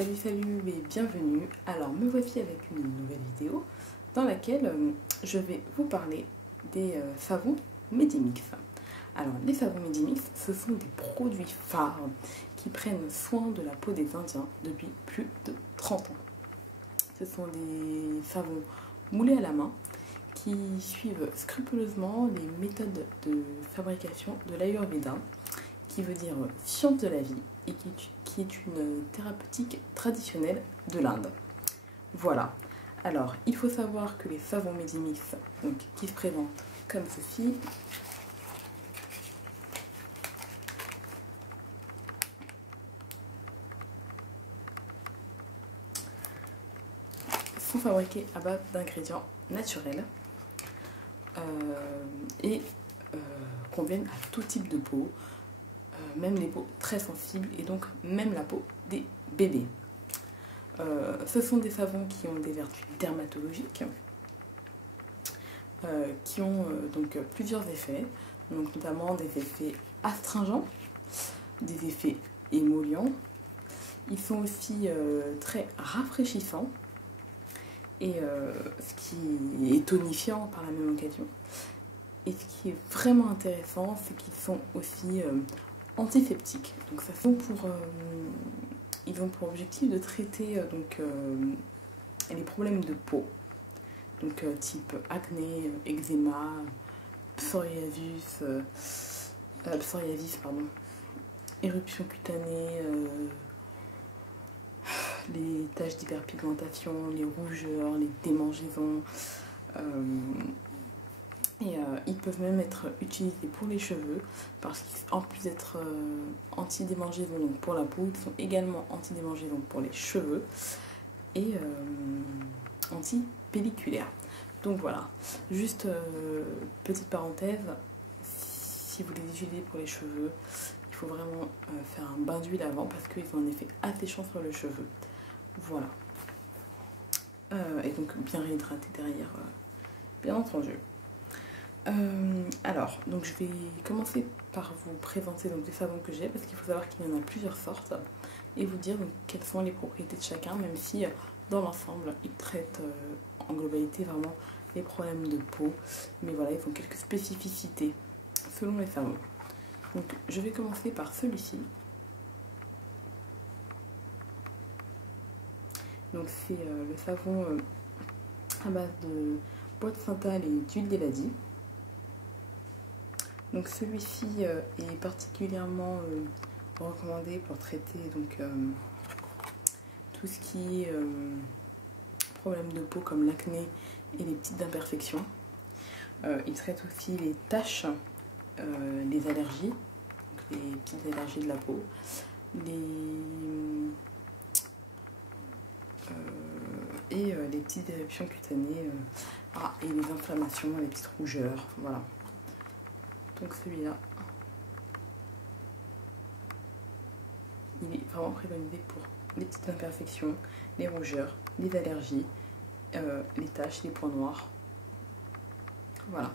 Salut et bienvenue. Alors me voici avec une nouvelle vidéo dans laquelle je vais vous parler des savons Medimix. Alors les savons Medimix, ce sont des produits phares qui prennent soin de la peau des Indiens depuis plus de 30 ans. Ce sont des savons moulés à la main qui suivent scrupuleusement les méthodes de fabrication de l'Ayurveda, qui veut dire science de la vie et qui est une thérapeutique traditionnelle de l'Inde. Voilà. Alors, il faut savoir que les savons Medimix, donc, qui se présentent comme ceci, sont fabriqués à base d'ingrédients naturels et conviennent à tout type de peau, même les peaux très sensibles et donc même la peau des bébés. Ce sont des savons qui ont des vertus dermatologiques, qui ont donc plusieurs effets, donc notamment des effets astringents, des effets émollients. Ils sont aussi très rafraîchissants et ce qui est tonifiant par la même occasion. Et ce qui est vraiment intéressant, c'est qu'ils sont aussi antiseptiques. Donc ça sont ils ont pour objectif de traiter les problèmes de peau, donc type acné, eczéma, psoriasis, éruption cutanée, les taches d'hyperpigmentation, les rougeurs, les démangeaisons. Ils peuvent même être utilisés pour les cheveux parce qu'en plus d'être anti-démangeaisons donc pour la peau, ils sont également anti-démangeaisons pour les cheveux et anti-pelliculaires. Donc voilà, juste petite parenthèse, si vous les utilisez pour les cheveux, il faut vraiment faire un bain d'huile avant parce qu'ils ont un effet asséchant sur le cheveu. Voilà. Et donc bien réhydrater derrière, bien entendu. Alors, donc je vais commencer par vous présenter donc, les savons que j'ai parce qu'il faut savoir qu'il y en a plusieurs sortes et vous dire donc, quelles sont les propriétés de chacun, même si dans l'ensemble ils traitent en globalité vraiment les problèmes de peau, mais voilà, ils ont quelques spécificités selon les savons. Donc je vais commencer par celui-ci. Donc c'est le savon à base de bois de santal et d'huile d'éladie. Donc celui-ci est particulièrement recommandé pour traiter donc, tout ce qui est problème de peau comme l'acné et les petites imperfections. Il traite aussi les taches, les allergies, donc les petites allergies de la peau, les petites éruptions cutanées et les inflammations, les petites rougeurs, voilà. Donc celui-là, il est vraiment préconisé pour les petites imperfections, les rougeurs, les allergies, les taches, les points noirs. Voilà.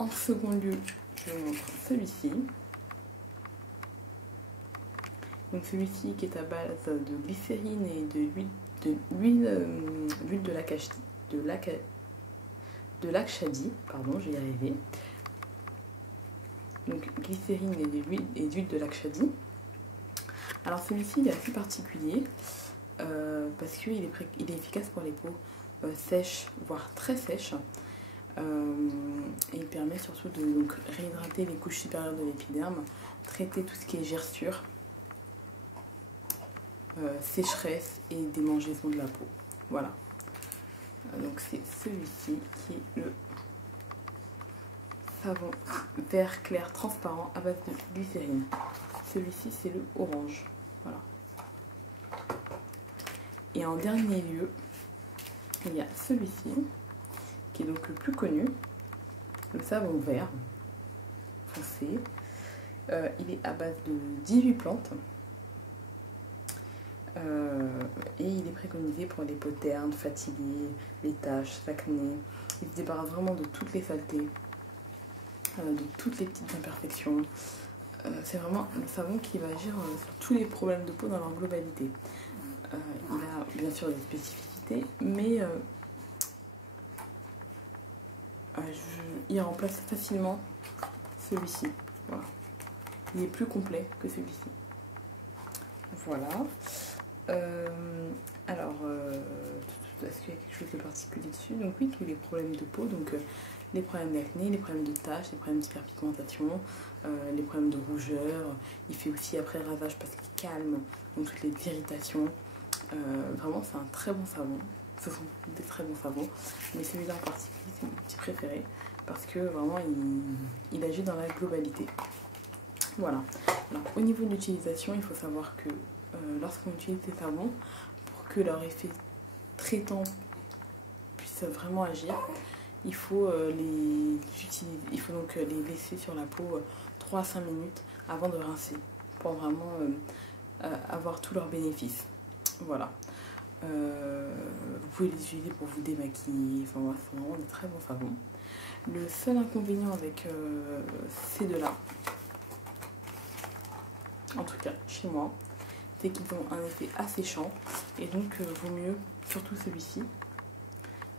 En second lieu, je vous montre celui-ci. Donc celui-ci qui est à base de glycérine et de l'huile de l'Akshadi, pardon, je vais y arriver. Donc glycérine et d'huile de l'Akshadi. Alors celui-ci il est assez particulier parce qu'il est efficace pour les peaux sèches, voire très sèches. Et il permet surtout de réhydrater les couches supérieures de l'épiderme, traiter tout ce qui est gerçure, sécheresse et démangeaisons de la peau. Voilà. Donc c'est celui-ci qui est le savon vert clair transparent à base de glycérine. Celui-ci c'est le orange. Voilà. Et en dernier lieu, il y a celui-ci qui est donc le plus connu, le savon vert foncé. Il est à base de 18 plantes et il est préconisé pour les peaux ternes, fatiguées, les taches, l'acné. Il se débarrasse vraiment de toutes les saletés, de toutes les petites imperfections, c'est vraiment le savon qui va agir sur tous les problèmes de peau dans leur globalité. Il a bien sûr des spécificités, mais il remplace facilement celui-ci. Voilà. Il est plus complet que celui-ci. Voilà. Alors, est-ce qu'il y a quelque chose de particulier dessus? Donc oui, tous les problèmes de peau, donc les problèmes d'acné, les problèmes de taches, les problèmes d'hyperpigmentation, les problèmes de rougeur. Il fait aussi après le ravage parce qu'il calme donc toutes les irritations. Vraiment, c'est un très bon savon. Ce sont des très bons savons, mais celui-là en particulier, c'est mon petit préféré parce que vraiment, il agit dans la globalité. Voilà. Alors, au niveau de l'utilisation, il faut savoir que lorsqu'on utilise ces savons, pour que leur effet traitant puisse vraiment agir, il faut donc les laisser sur la peau 3 à 5 minutes avant de rincer pour vraiment avoir tous leurs bénéfices. Voilà. Vous pouvez les utiliser pour vous démaquiller, enfin voilà, c'est vraiment des très bons savons. Le seul inconvénient avec ces deux-là, en tout cas chez moi, c'est qu'ils ont un effet asséchant et donc vaut mieux, surtout celui-ci,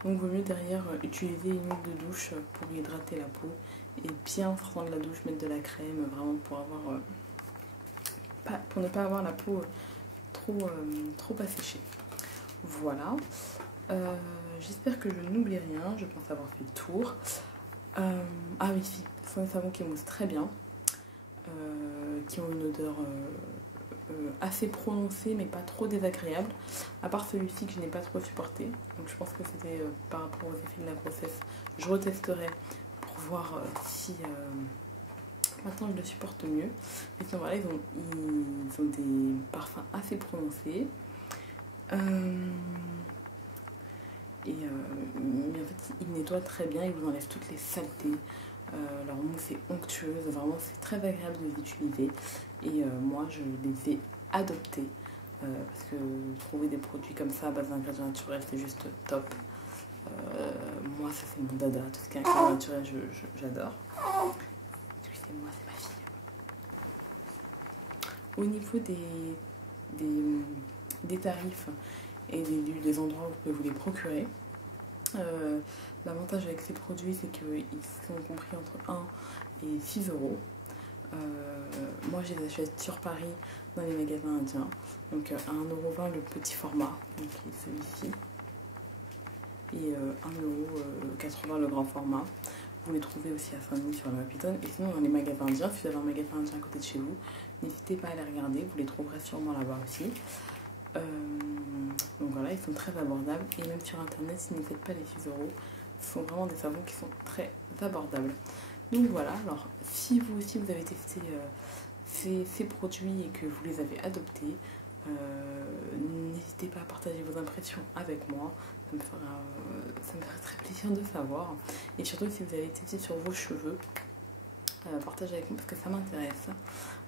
donc vaut mieux derrière utiliser une huile de douche pour hydrater la peau et bien en sortant de la douche mettre de la crème vraiment pour avoir pour ne pas avoir la peau trop asséchée. Voilà. J'espère que je n'oublie rien, je pense avoir fait le tour. Ah oui, si, ce sont des savons qui moussent très bien, qui ont une odeur assez prononcée mais pas trop désagréable, à part celui-ci que je n'ai pas trop supporté. Donc je pense que c'était par rapport aux effets de la grossesse. Je retesterai pour voir si maintenant je le supporte mieux. Mais sinon voilà, ils ont des parfums assez prononcés. Mais en fait, ils nettoient très bien, ils vous enlèvent toutes les saletés. Leur mousse est onctueuse, vraiment c'est très agréable de les utiliser. Et moi je les ai adoptés parce que trouver des produits comme ça à base d'ingrédients naturels c'est juste top. Moi ça c'est mon dada, tout ce qui est ingrédients naturels j'adore. Excusez-moi, c'est ma fille. Au niveau des tarifs et des endroits où vous pouvez vous les procurer, l'avantage avec ces produits c'est qu'ils sont compris entre 1 et 6 euros. Moi je les achète sur Paris dans les magasins indiens, donc à 1,20 € le petit format, donc celui-ci, et 1,80 € le grand format. Vous les trouvez aussi à Saint-Denis sur la Pitonne, et sinon dans les magasins indiens, si vous avez un magasin indien à côté de chez vous, n'hésitez pas à les regarder, vous les trouverez sûrement là-bas aussi. Donc voilà, ils sont très abordables, et même sur internet, si vous ne faites pas les 6 euros, ce sont vraiment des savons qui sont très abordables. Donc voilà, alors si vous aussi vous avez testé ces produits et que vous les avez adoptés, n'hésitez pas à partager vos impressions avec moi, ça me ferait très plaisir de savoir. Et surtout si vous avez testé sur vos cheveux, partagez avec moi parce que ça m'intéresse.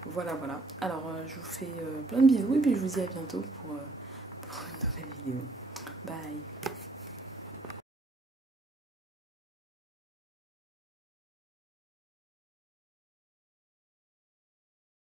Voilà, voilà. Alors je vous fais plein de bisous et puis je vous dis à bientôt pour une nouvelle vidéo. Bye!